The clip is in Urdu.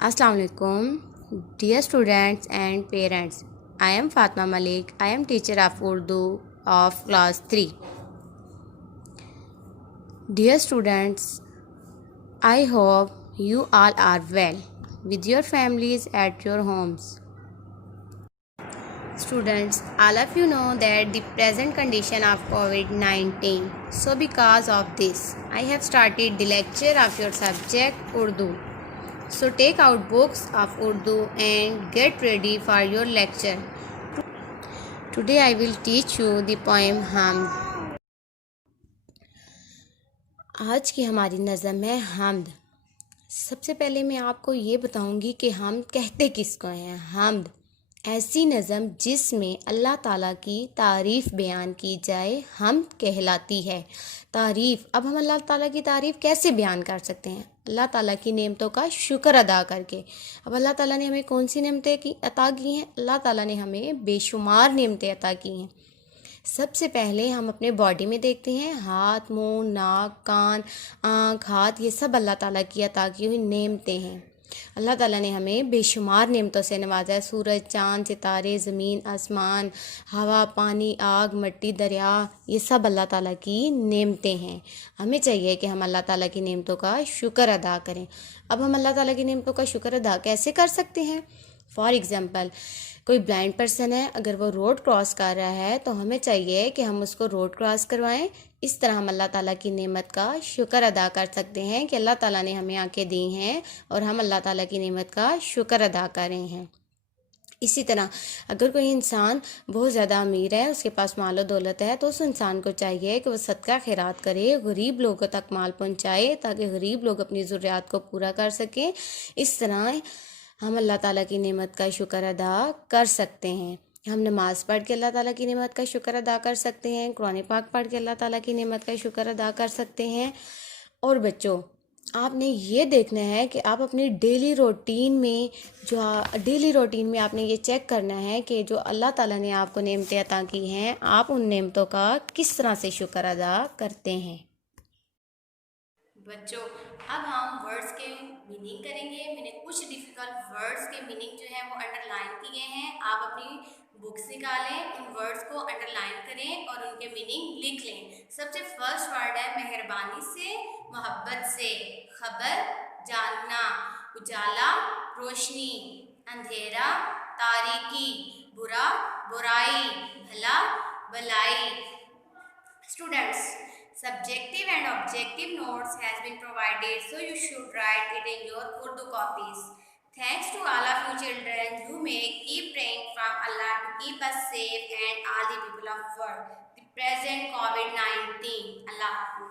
Assalamu alaikum, dear students and parents. I am Fatma Malik. I am teacher of Urdu of class 3. Dear students, I hope you all are well with your families at your homes. Students, all of you know that the present condition of COVID-19. So because of this, I have started the lecture of your subject Urdu. So take out books of Urdu and get ready for your lecture. Today I will teach you the poem Hamd. آج کی ہماری نظم ہے حمد. سب سے پہلے میں آپ کو یہ بتاؤں گی کہ حمد کہتے کس کو ہیں. حمد ایسی نظم جس میں اللہ تعالیٰ کی تعریف بیان کی جائے حمد کہلاتی ہے. تعریف، اب ہم اللہ تعالیٰ کی تعریف کیسے بیان کر سکتے ہیں؟ اللہ تعالیٰ کی نعمتوں کا شکر ادا کر کے. اب اللہ تعالیٰ نے ہمیں کون سی نعمتیں عطا کی ہیں؟ اللہ تعالیٰ نے ہمیں بے شمار نعمتیں عطا کی ہیں. سب سے پہلے ہم اپنے باڈی میں دیکھتے ہیں، ہاتھ، منہ، ناک، کان، آنکھ، ہاتھ، یہ سب اللہ تعالیٰ کی عطا کی ہوئی نعمتیں ہیں. اللہ تعالیٰ نے ہمیں بے شمار نعمتوں سے نوازا ہے. سورج، چاند، ستارے، زمین، آسمان، ہوا، پانی، آگ، مٹی، دریا، یہ سب اللہ تعالیٰ کی نعمتیں ہیں. ہمیں چاہیے کہ ہم اللہ تعالیٰ کی نعمتوں کا شکر ادا کریں. اب ہم اللہ تعالیٰ کی نعمتوں کا شکر ادا کیسے کر سکتے ہیں؟ فار ایگزامپل، کوئی بلائنڈ پرسن ہے، اگر وہ روڈ کراس کر رہا ہے تو ہمیں چاہیے کہ ہم اس کو روڈ کراس کروائیں. اس طرح ہم اللہ تعالیٰ کی نعمت کا شکر ادا کر سکتے ہیں کہ اللہ تعالیٰ نے ہمیں آنکھیں دی ہیں اور ہم اللہ تعالیٰ کی نعمت کا شکر ادا کر رہے ہیں. اسی طرح اگر کوئی انسان بہت زیادہ امیر ہے، اس کے پاس مال و دولت ہے، تو اس انسان کو چاہیے کہ وہ صدقہ خیرات کرے، غریب لوگوں تک مال پہنچائے تاکہ غریب لوگ اپنی ضروریات کو پورا کر سکیں. اس طرح ہم اللہ تعالیٰ کی نعمت کا شکر ادا کر سکتے ہیں. ہم نماز پڑھ کے اللہ تعالیٰ کی نعمت کا شکر ادا کر سکتے ہیں، قرآن پاک پڑھ کے اللہ تعالیٰ کی نعمت کا شکر ادا کر سکتے ہیں. اور بچوں، آپ نے یہ دیکھنا ہے کہ آپ اپنی ڈیلی روٹین میں آپ نے یہ چیک کرنا ہے کہ جو اللہ تعالیٰ نے آپ کو نعمتیں عطا کی ہیں، آپ ان نعمتوں کا کس طرح سے شکر ادا کرتے ہیں. بچوں، اب ہم ورڈز کے میننگ کریں گے. میں نے کچھ ڈیفیکلٹ ورڈز کے میننگ جو ہے وہ انڈر لائن کیے ہیں. آپ اپنی بکس نکالیں، ان ورڈز کو انڈر لائن کریں اور ان کے میننگ لکھ لیں. سب سے فرسٹ ورڈ ہے مہربانی سے، محبت سے. خبر، جاننا. اجالا، روشنی. اندھیرا، تاریکی. برا، برائی. بھلا، بھلائی. Students, subjective and objective notes has been provided, so you should write it in your Urdu copies. Thanks to all of you children. You may keep praying from Allah to keep us safe and all the people of world. The present COVID-19. Allah Hafiz.